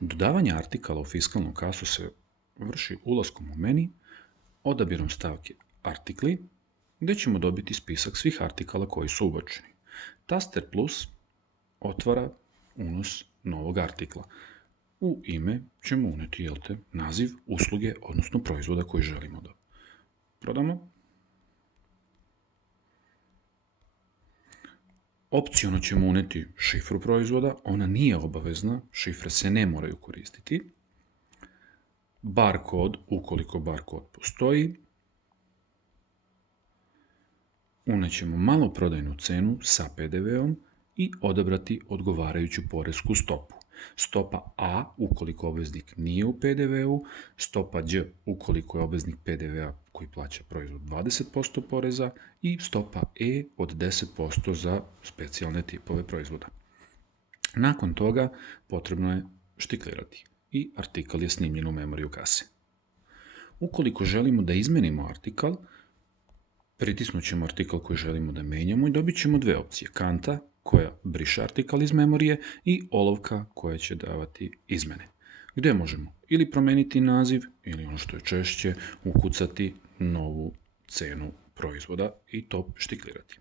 Dodavanje artikala u fiskalnu kasu se vrši ulaskom u meni, odabirom stavke artikli, gdje ćemo dobiti spisak svih artikala koji su ubačeni. Taster plus otvara unos novog artikla. U ime ćemo uneti naziv usluge, odnosno proizvoda koji želimo da prodamo. Opciono ćemo uneti šifru proizvoda, ona nije obavezna, šifre se ne moraju koristiti. Barkod, ukoliko barkod postoji. Unećemo maloprodajnu cenu sa PDV-om i odabrati odgovarajuću poresku stopu. Stopa A ukoliko obveznik nije u PDV-u, stopa Đ ukoliko je obveznik PDV-a koji plaća proizvod 20% poreza i stopa E od 10% za specijalne tipove proizvoda. Nakon toga potrebno je štiklirati i artikal je snimljen u memoriju kase. Ukoliko želimo da izmenimo artikal, pritisnut ćemo artikal koji želimo da menjamo i dobit ćemo dve opcije. Kanta koja briše artikal iz memorije i olovka koja će davati izmene. Gdje možemo ili promeniti naziv ili ono što je češće ukucati novu cenu proizvoda i to štiklirati.